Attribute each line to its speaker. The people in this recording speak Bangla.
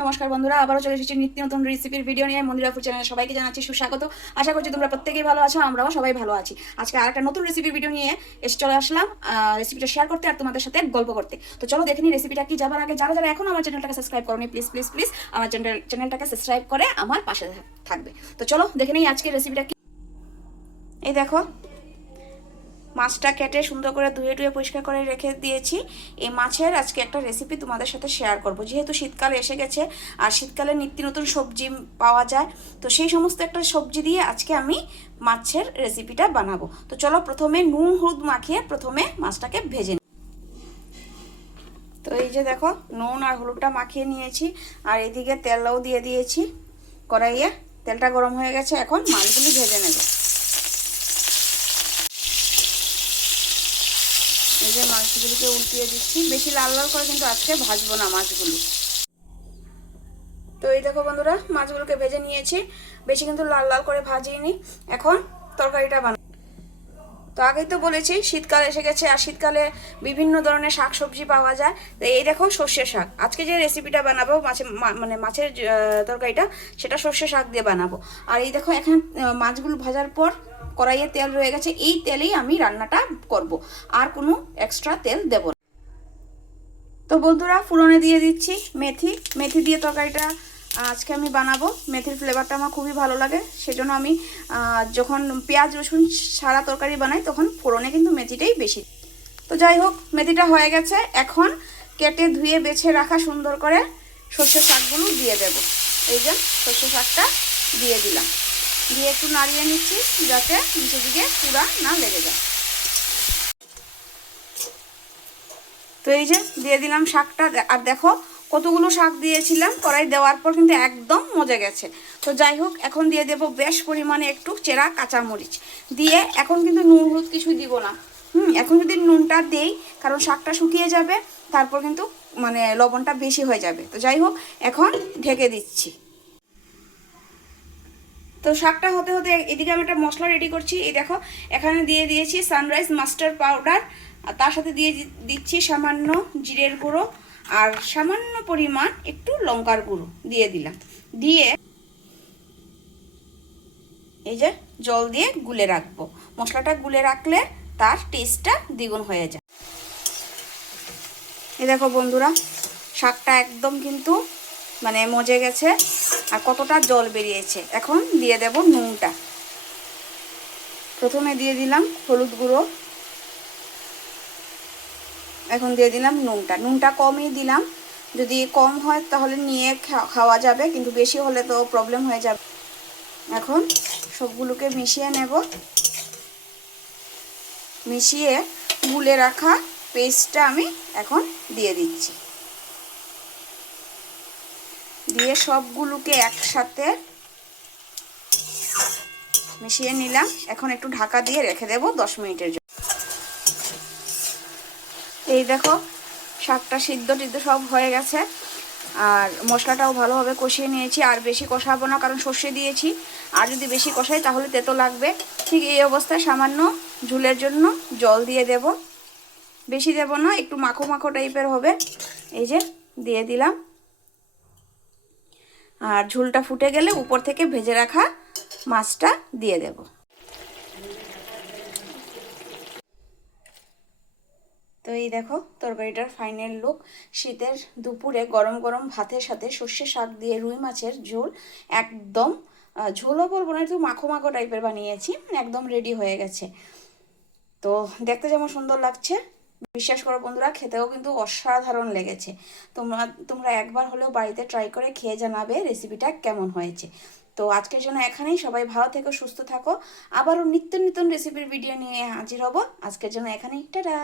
Speaker 1: নমস্কার বন্ধুরা, আবারও চলে এসেছি নিত্য নতুন রেসিপির ভিডিও নিয়ে। মন্দিরাপুর চ্যানেলে সবাইকে জানাচ্ছি সুস্বাগত। আশা করছি তোমরা প্রত্যেকেই ভালো আছো, আমরাও সবাই ভালো আছি। আজকে আরেকটা নতুন রেসিপির ভিডিও নিয়ে এসে চলে আসলাম রেসিপিটা শেয়ার করতে আর তোমাদের সাথে গল্প করতে। তো চলো দেখে নিই রেসিপিটা কি। যাবার আগে, যারা যারা এখন আমার চ্যানেলটাকে সাবস্ক্রাইব করনি প্লিজ প্লিজ প্লিজ আমার চ্যানেল চ্যানেলটাকে সাবস্ক্রাইব করে আমার পাশে থাকবে। তো চলো দেখে নিই আজকে রেসিপিটা কি। এই দেখো মাছটা কেটে সুন্দর করে ধুয়ে টুয়ে পরিষ্কার করে রেখে দিয়েছি। এই মাছের আজকে একটা রেসিপি তোমাদের সাথে শেয়ার করব। যেহেতু শীতকাল এসে গেছে, আর শীতকালে নিত্য নতুন সবজি পাওয়া যায়, তো সেই সমস্ত একটা সবজি দিয়ে আজকে আমি মাছের রেসিপিটা বানাবো। তো চলো প্রথমে নুন, হলুদ মাখিয়ে প্রথমে মাছটাকে ভেজে তো এই যে দেখো, নুন আর হলুদটা মাখিয়ে নিয়েছি, আর এদিকে তেলটাও দিয়ে দিয়েছি। কড়াইয়ে তেলটা গরম হয়ে গেছে, এখন মাছগুলি ভেজে নেব। এই যে মাছগুলিকে উল্টিয়ে দিচ্ছি। বেশি লাল লাল করে কিন্তু আজকে ভাজবো না মাছগুলো। তো এই দেখো বন্ধুরা, মাছগুলোকে ভেজে নিয়েছি। বেশি কিন্তু লাল লাল করে ভাজিনি এখন তরকারিটা বানাবো। তো আগেই তো বলেছি, শীতকাল এসে গেছে আর শীতকালে বিভিন্ন ধরনের শাক সবজি পাওয়া যায়। তো এই দেখো সর্ষে শাক। আজকে যে রেসিপিটা বানাবো, মাছে মানে মাছের তরকারিটা, সেটা সর্ষে শাক দিয়ে বানাবো। আর এই দেখো এখন মাছগুলো ভাজার পর কড়াইয়ে তেল রয়ে গেছে, এই তেলেই আমি রান্নাটা করব। আর কোনো এক্সট্রা তেল দেব না। তো বন্ধুরা ফুরনে দিয়ে দিচ্ছি মেথি। মেথি দিয়ে তরকারিটা আজকে আমি বানাবো। মেথির ফ্লেভারটা আমার খুবই ভালো লাগে, সেজন্য আমি যখন পেঁয়াজ, রসুন সারা তরকারি বানাই, তখন ফোড়নে কিন্তু মেথিটাই বেশি। তো যাই হোক, মেথিটা হয়ে গেছে। এখন কেটে ধুয়ে বেছে রাখা সুন্দর করে সর্ষে শাকগুলো দিয়ে দেব। এই যে সর্ষে শাকটা দিয়ে দিলাম। দিয়ে একটু নাড়িয়ে নিচ্ছি যাতে নিচে দিকে পুরা না লেগে যায়। তো এই যে দিয়ে দিলাম শাকটা আর দেখো কতগুলো শাক দিয়েছিলাম, কড়াই দেওয়ার পর কিন্তু একদম মজে গেছে। তো যাই হোক, এখন দিয়ে দেব বেশ পরিমাণে একটু চেরা কাঁচামরিচ। দিয়ে এখন কিন্তু নুন হলুদ কিছুই দিব না। হুম, এখন যদি নুনটা দেই, কারণ শাকটা শুকিয়ে যাবে, তারপর কিন্তু মানে লবণটা বেশি হয়ে যাবে। তো যাই হোক, এখন ঢেকে দিচ্ছি। তো শাকটা হতে হতে এদিকে আমি একটা মশলা রেডি করছি। এই দেখো, এখানে দিয়ে দিয়েছি সানরাইজ মাস্টার্ড পাউডার আর তার সাথে দিয়ে দিচ্ছি সামান্য জিরের গুঁড়ো আর সামান্য পরিমাণ একটু লঙ্কার গুঁড়ো দিয়ে দিলাম। দিয়ে এই যে জল দিয়ে গুলে রাখব। মশলাটা গুলে রাখলে তার টেস্টটা দ্বিগুণ হয়ে যায়। এই দেখো বন্ধুরা, শাকটা একদম কিন্তু মানে মজে গেছে। আর কতটা জল বেরিয়েছে? এখন দিয়ে দেব নুনটা। প্রথমে দিয়ে দিলাম হলুদ গুঁড়ো। এখন দিয়ে দিলাম নুনটা। নুনটা কমই দিলাম। যদি কম হয় তাহলে নিয়ে খাওয়া যাবে, কিন্তু বেশি হলে তো প্রবলেম হয়ে যাবে। এখন সবগুলোকে মিশিয়ে নেব। মিশিয়ে গুলে রাখা পেস্টটা আমি এখন দিয়ে দিচ্ছি। দিয়ে সবগুলোকে একসাথে মিশিয়ে নিলাম। এখন একটু ঢাকা দিয়ে রেখে দেব দশ মিনিটের জন্য। এই দেখো, শাকটা সিদ্ধ টিদ্ধ সব হয়ে গেছে। আর মশলাটাও ভালোভাবে কষিয়ে নিয়েছি। আর বেশি কষাবো না, কারণ সর্ষে দিয়েছি। আর যদি বেশি কষাই, তাহলে তেতো লাগবে। ঠিক এই অবস্থায় সামান্য ঝুলের জন্য জল দিয়ে দেব। বেশি দেব না, একটু মাখো মাখো টাইপের হবে। এই যে, দিয়ে দিলাম। আর ঝুলটা ফুটে গেলে উপর থেকে ভেজে রাখা মাছটা দিয়ে দেব। তো এই দেখো, তরকারিটার ফাইনাল লুক শীতের দুপুরে গরম গরম ভাতের সাথে সর্ষে শাক দিয়ে রুই মাছের ঝোল একদম ঝোলও বলব না, একটু মাখো মাখো টাইপের বানিয়েছি, একদম রেডি হয়ে গেছে। তো দেখতে যেমন সুন্দর লাগছে বিশ্বাস করো বন্ধুরা, খেতেও কিন্তু অসাধারণ লেগেছে। তোমরা তোমরা একবার হলেও বাড়িতে ট্রাই করে খেয়ে জানাবে রেসিপিটা কেমন হয়েছে। তো আজকের জন্য এখানেই সবাই ভালো থেকো, সুস্থ থাকো। আবারও নিত্য নতুন রেসিপির ভিডিও নিয়ে হাজির হব। আজকের জন্য এখানেই, টাটা!